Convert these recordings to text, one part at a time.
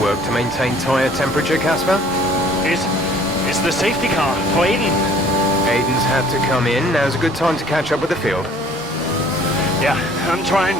Work to maintain tyre temperature, Casper? Is the safety car for Aiden? Aiden's had to come in. Now's a good time to catch up with the field. Yeah, I'm trying.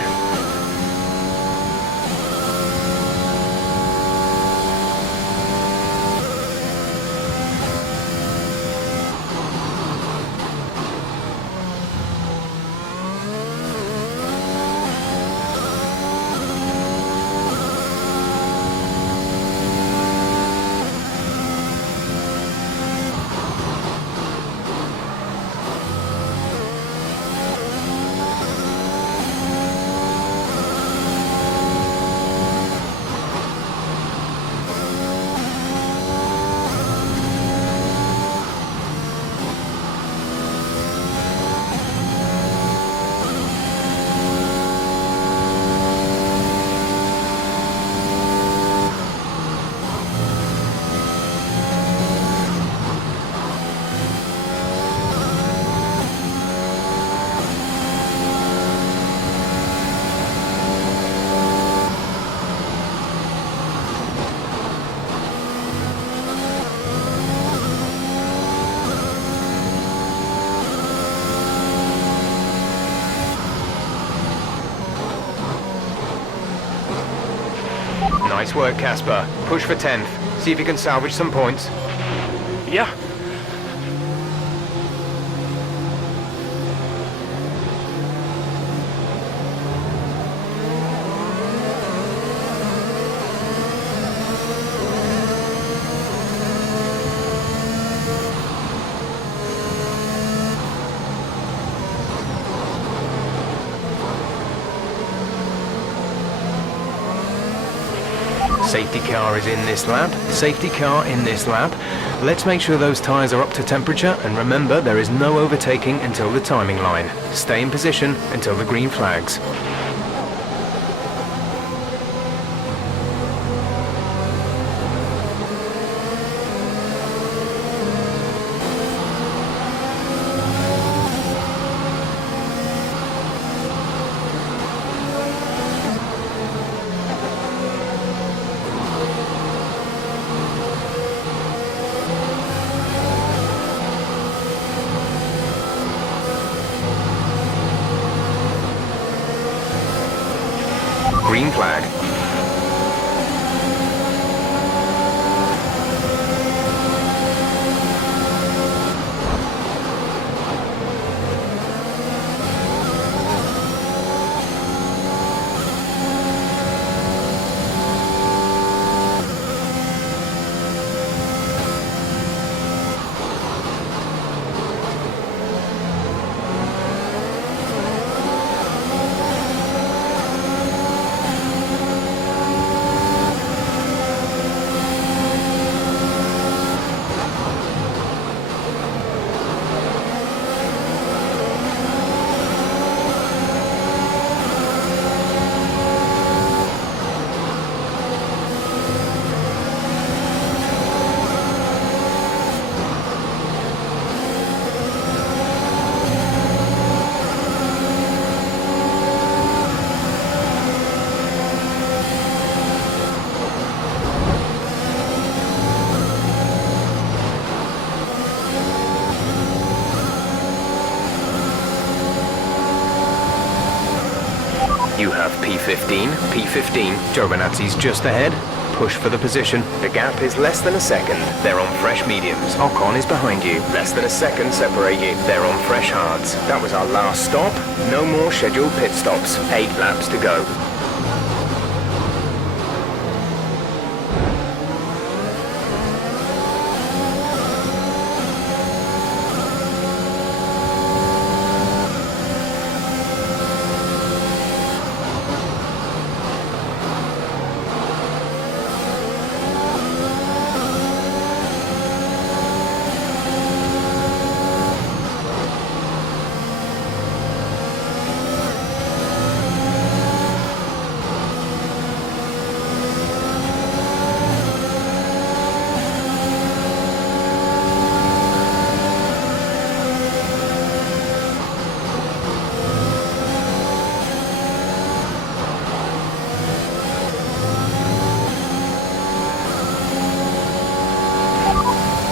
Nice work, Casper. Push for 10th. See if you can salvage some points. Yeah. Safety car is in this lap. Safety car in this lap. Let's make sure those tyres are up to temperature, and remember there is no overtaking until the timing line. Stay in position until the green flags. Green flag. You have P15, P15. Giovinazzi's just ahead. Push for the position. The gap is less than a second. They're on fresh mediums. Ocon is behind you. Less than a second separate you. They're on fresh hards. That was our last stop. No more scheduled pit stops. 8 laps to go.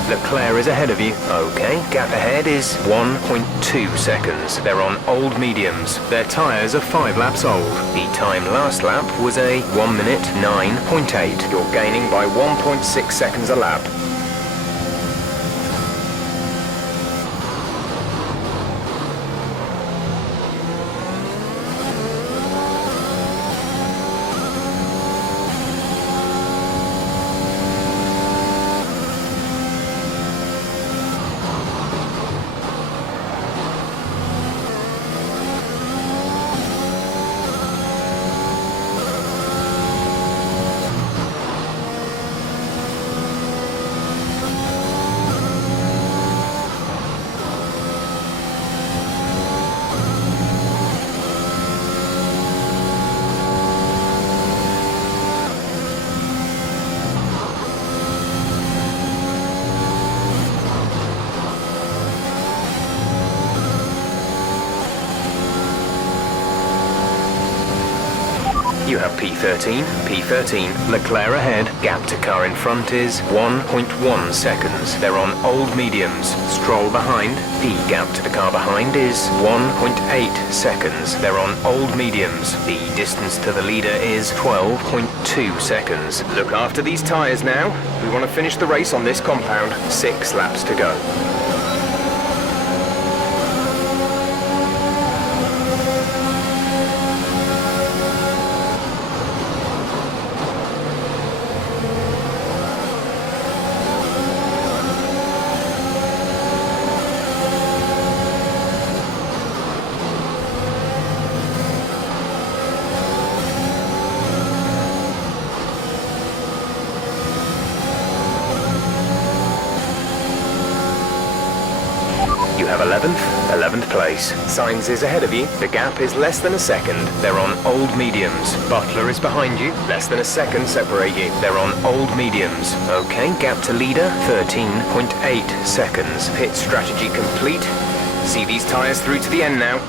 Leclerc is ahead of you. Okay, gap ahead is 1.2 seconds. They're on old mediums. Their tyres are 5 laps old. The time last lap was a 1 minute 9.8. You're gaining by 1.6 seconds a lap. You have P13, P13, Leclerc ahead, gap to car in front is 1.1 seconds. They're on old mediums. Stroll behind, the gap to the car behind is 1.8 seconds. They're on old mediums. The distance to the leader is 12.2 seconds. Look after these tyres now. We want to finish the race on this compound. 6 laps to go. You have 11th place. Sainz is ahead of you. The gap is less than a second. They're on old mediums. Butler is behind you. Less than a second separate you. They're on old mediums. Okay, gap to leader, 13.8 seconds. Pit strategy complete. See these tyres through to the end now.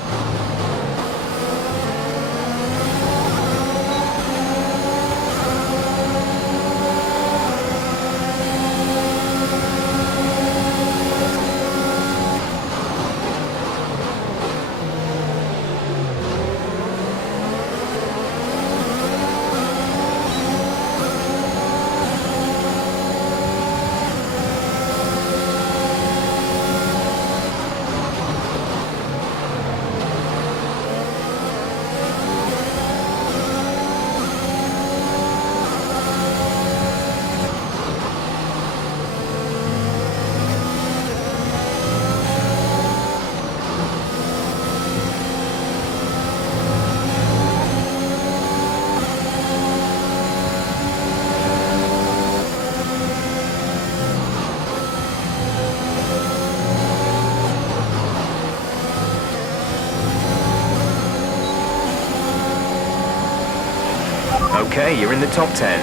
Okay, you're in the top 10.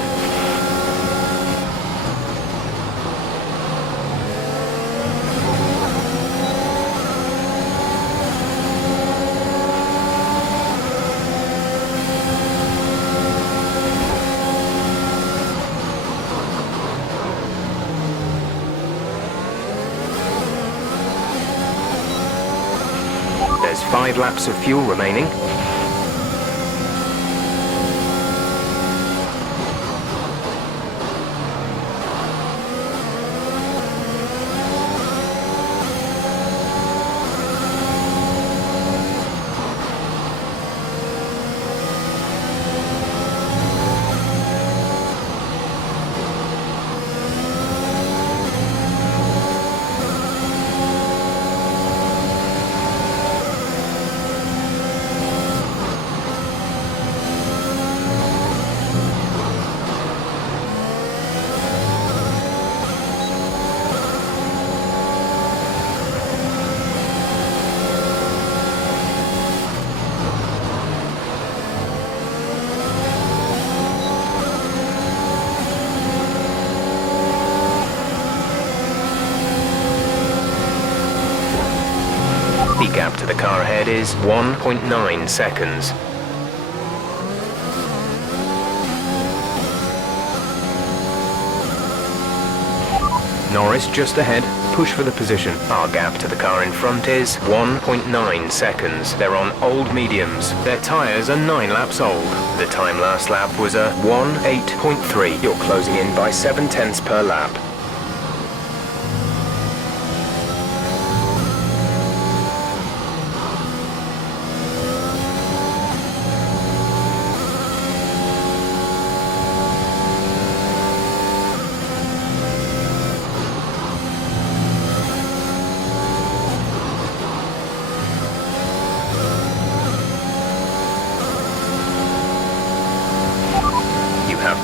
There's 5 laps of fuel remaining. The gap to the car ahead is 1.9 seconds. Norris just ahead. Push for the position. Our gap to the car in front is 1.9 seconds. They're on old mediums. Their tyres are 9 laps old. The time last lap was a 1:8.3. You're closing in by 7/10 per lap.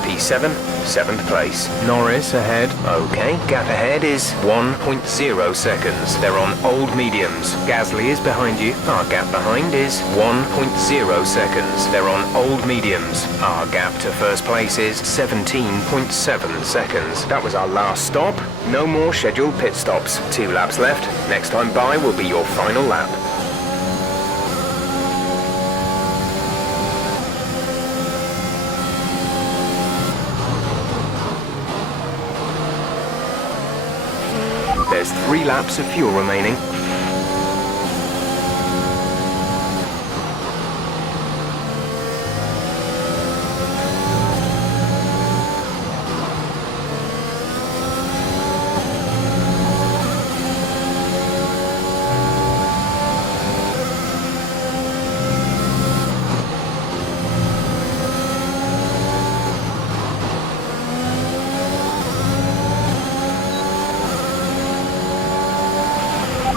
P7, 7th place. Norris ahead. Okay, gap ahead is 1.0 seconds. They're on old mediums. Gasly is behind you. Our gap behind is 1.0 seconds. They're on old mediums. Our gap to first place is 17.7 seconds. That was our last stop. No more scheduled pit stops. 2 laps left. Next time by will be your final lap. There's 3 laps of fuel remaining.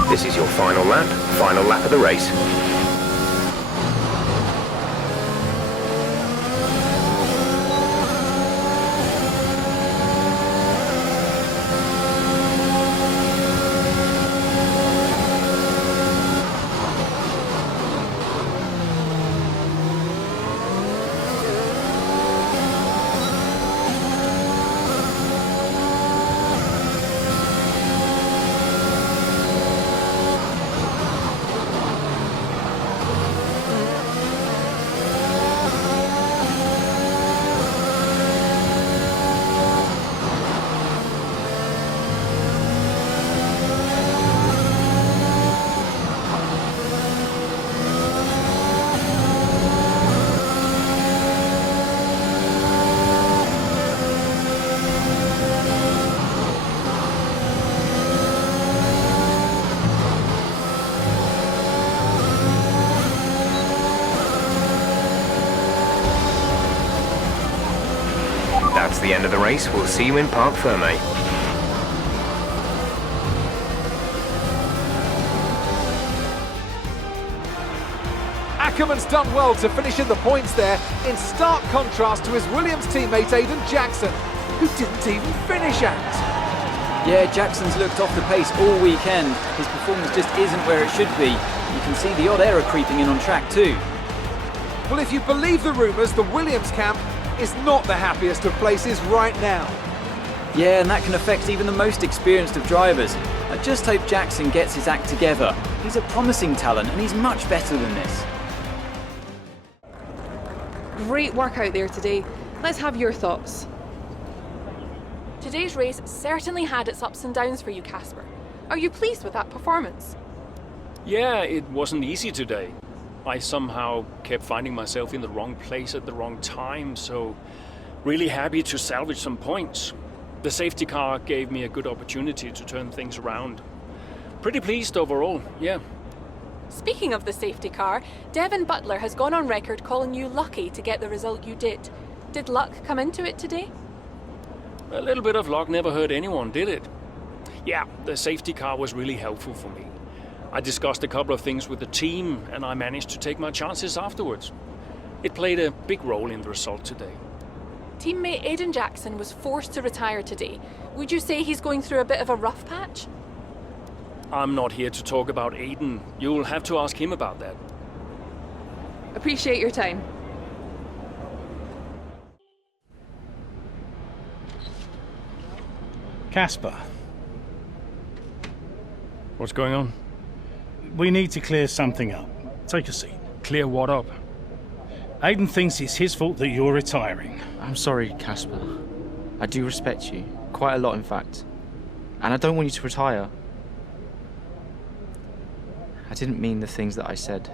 This is your final lap of the race. That's the end of the race. We'll see you in Parc Fermé. Akkerman's done well to finish in the points there, in stark contrast to his Williams teammate Aiden Jackson, who didn't even finish out. Yeah, Jackson's looked off the pace all weekend. His performance just isn't where it should be. You can see the odd error creeping in on track too. Well, if you believe the rumours, the Williams camp is not the happiest of places right now. Yeah, and that can affect even the most experienced of drivers. I just hope Jackson gets his act together. He's a promising talent and he's much better than this. Great work out there today. Let's have your thoughts. Today's race certainly had its ups and downs for you, Casper. Are you pleased with that performance? Yeah, it wasn't easy today. I somehow kept finding myself in the wrong place at the wrong time, so really happy to salvage some points. The safety car gave me a good opportunity to turn things around. Pretty pleased overall, yeah. Speaking of the safety car, Devin Butler has gone on record calling you lucky to get the result you did. Did luck come into it today? A little bit of luck never hurt anyone, did it? Yeah, the safety car was really helpful for me. I discussed a couple of things with the team and I managed to take my chances afterwards. It played a big role in the result today. Teammate Aiden Jackson was forced to retire today. Would you say he's going through a bit of a rough patch? I'm not here to talk about Aiden. You'll have to ask him about that. Appreciate your time. Casper, What's going on? we need to clear something up. Take a seat. Clear what up? Aiden thinks it's his fault that you're retiring. I'm sorry, Casper. I do respect you. Quite a lot, in fact. And I don't want you to retire. I didn't mean the things that I said.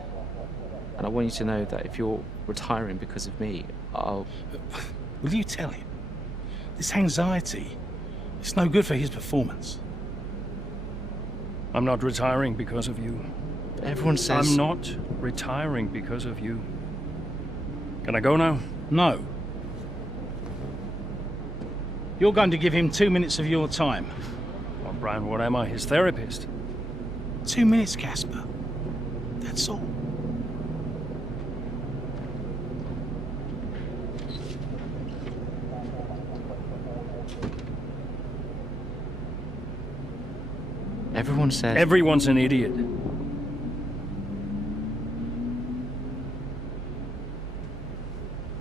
And I want you to know that if you're retiring because of me, I'll... Will you tell him? This anxiety, it's no good for his performance. I'm not retiring because of you. Everyone says... I'm not retiring because of you. Can I go now? No. You're going to give him 2 minutes of your time. Well, Brian, what am I? His therapist? 2 minutes, Casper. That's all. Everyone says... Everyone's an idiot.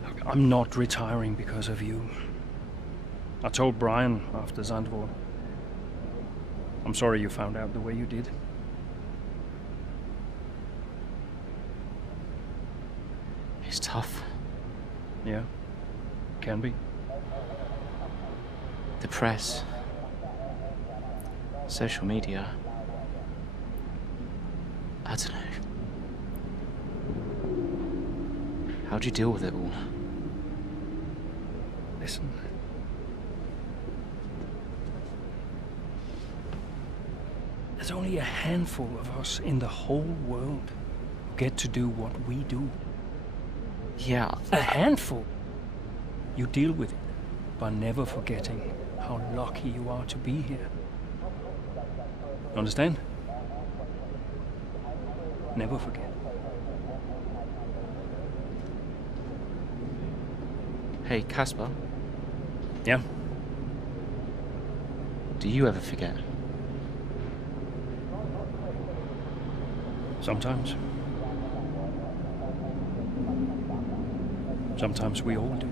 Look, I'm not retiring because of you. I told Brian after Zandvoort. I'm sorry you found out the way you did. It's tough. Yeah, can be. The press. Social media. I don't know. How do you deal with it all? Listen. There's only a handful of us in the whole world who get to do what we do. Yeah. A handful. You deal with it by never forgetting how lucky you are to be here. Understand? Never forget. Hey, Casper. Yeah? Do you ever forget? Sometimes. Sometimes we all do.